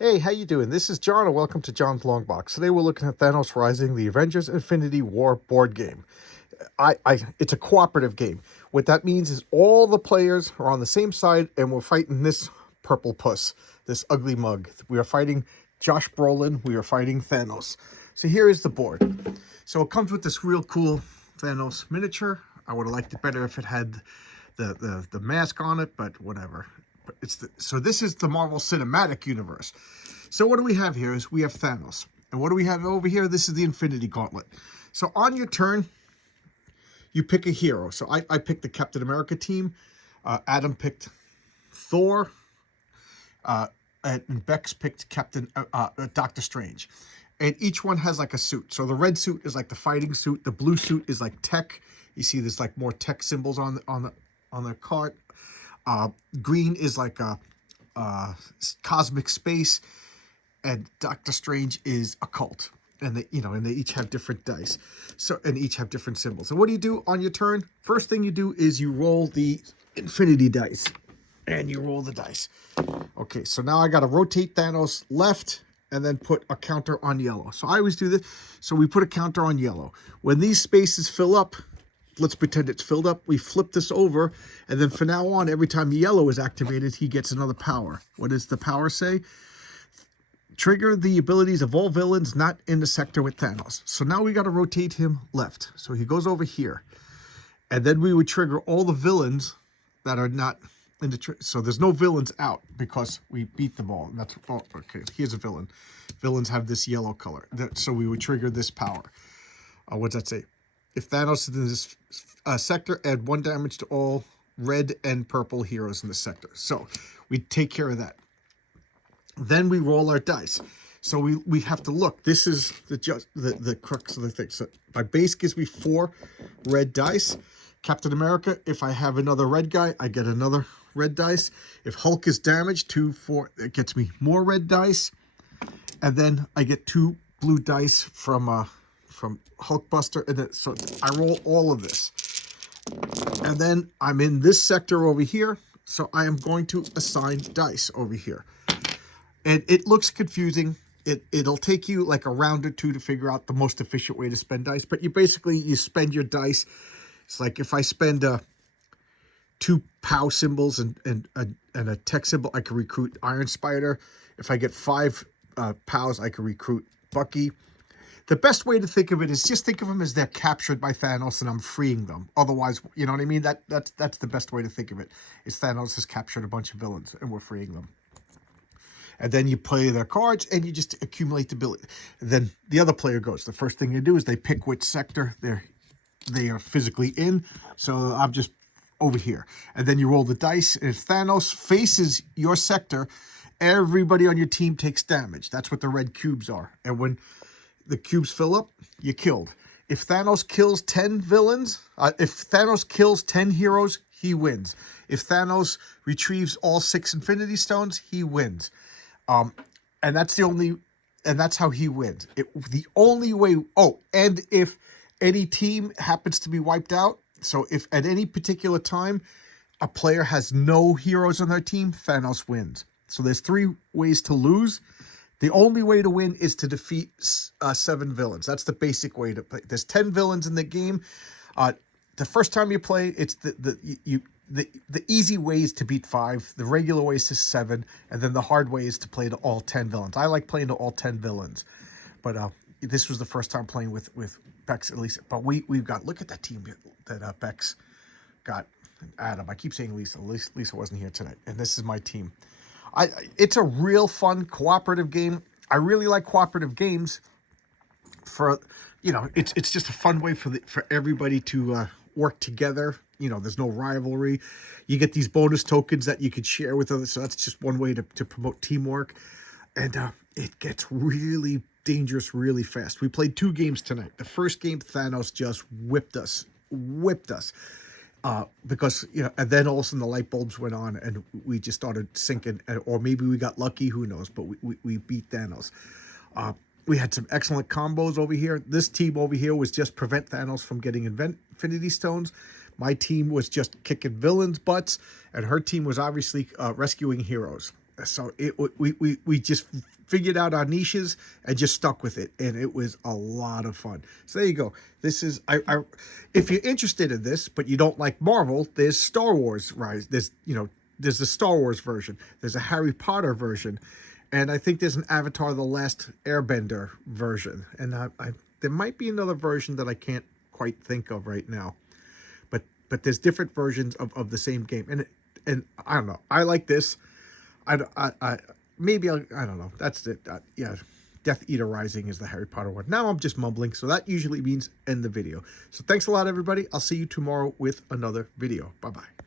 Hey, how you doing? This is John, and welcome to John's Long Box. Today we're looking at Thanos Rising, the Avengers Infinity War board game. It's a cooperative game. What that means is all the players are on the same side, and we're fighting this purple puss, this ugly mug. We are fighting Josh Brolin. We are fighting Thanos. So here is the board. So it comes with this real cool Thanos miniature. I would have liked it better if it had the mask on it, but whatever. So this is the Marvel Cinematic Universe. So what do we have here is we have Thanos. And what do we have over here? This is the Infinity Gauntlet. So on your turn, you pick a hero. So I picked the Captain America team. Adam picked Thor. And Bex picked Doctor Strange. And each one has like a suit. So the red suit is like the fighting suit. The blue suit is like tech. You see there's like more tech symbols on the card. Green is like a cosmic space, and Doctor Strange is occult, and they each have different dice, and each have different symbols. So what do you do on your turn? First thing you do is you roll the infinity dice, and you roll the dice. Okay, so now I got to rotate Thanos left, and then put a counter on yellow. So I always do this. So we put a counter on yellow. When these spaces fill up, let's pretend it's filled up. We flip this over, and then from now on, every time yellow is activated, he gets another power. What does the power say? Trigger the abilities of all villains not in the sector with Thanos. So now we got to rotate him left. So he goes over here. And then we would trigger all the villains that are not in the... So there's no villains out because we beat them all. And that's... Oh, okay, here's a villain. Villains have this yellow color. So we would trigger this power. What does that say? If Thanos is in this sector, add 1 damage to all red and purple heroes in the sector. So we take care of that. Then we roll our dice. So we have to look. This is the crux of the thing. So my base gives me 4 red dice. Captain America, if I have another red guy, I get another red dice. If Hulk is damaged, 2, 4, it gets me more red dice. And then I get 2 blue dice from Hulkbuster, and then, so I roll all of this, and then I'm in this sector over here, so I am going to assign dice over here, and it looks confusing. It'll take you like a round or two to figure out the most efficient way to spend dice, but you spend your dice. It's like if I spend 2 POW symbols and a tech symbol, I can recruit Iron Spider. If I get 5 POWs, I can recruit Bucky. The best way to think of it is just think of them as they're captured by Thanos and I'm freeing them. Otherwise, you know what I mean? That's the best way to think of it, is Thanos has captured a bunch of villains and we're freeing them. And then you play their cards and you just accumulate the ability. Then the other player goes. The first thing they do is they pick which sector they are physically in. So I'm just over here. And then you roll the dice. And if Thanos faces your sector, everybody on your team takes damage. That's what the red cubes are. And when the cubes fill up, you're killed. If Thanos kills 10 villains, if Thanos kills 10 heroes, he wins. If Thanos retrieves all 6 Infinity Stones, he wins. And that's how he wins. The only way, and if any team happens to be wiped out, so if at any particular time a player has no heroes on their team, Thanos wins. So there's 3 ways to lose. The only way to win is to defeat 7 villains. That's the basic way to play. There's 10 villains in the game. The first time you play, it's the easy way is to beat 5. The regular way is to 7, and then the hard way is to play to all 10 villains. I like playing to all 10 villains, but this was the first time playing with Bex at least. But we've got, look at that team that Bex got. Adam, I keep saying Lisa. Lisa wasn't here tonight, and this is my team. It's a real fun cooperative game. I really like cooperative games for, it's just a fun way for everybody to work together. There's no rivalry. You get these bonus tokens that you could share with others. So that's just one way to promote teamwork. And it gets really dangerous really fast. We played 2 games tonight. The first game, Thanos just whipped us. Because, and then all of a sudden the light bulbs went on and we just started sinking, or maybe we got lucky, who knows, but we beat Thanos. We had some excellent combos over here. This team over here was just prevent Thanos from getting Infinity Stones. My team was just kicking villains' butts, and her team was obviously rescuing heroes. So we just figured out our niches and just stuck with it, and it was a lot of fun. So there you go. This is if you're interested in this but you don't like Marvel, there's Star Wars Rise. There's the Star Wars version. There's a Harry Potter version, and I think there's an Avatar: The Last Airbender version. And there might be another version that I can't quite think of right now. But there's different versions of the same game, and I don't know. I like this. Maybe I don't know. That's it. Yeah, Death Eater Rising is the Harry Potter one. Now I'm just mumbling, so that usually means end the video. So thanks a lot, everybody. I'll see you tomorrow with another video. Bye bye.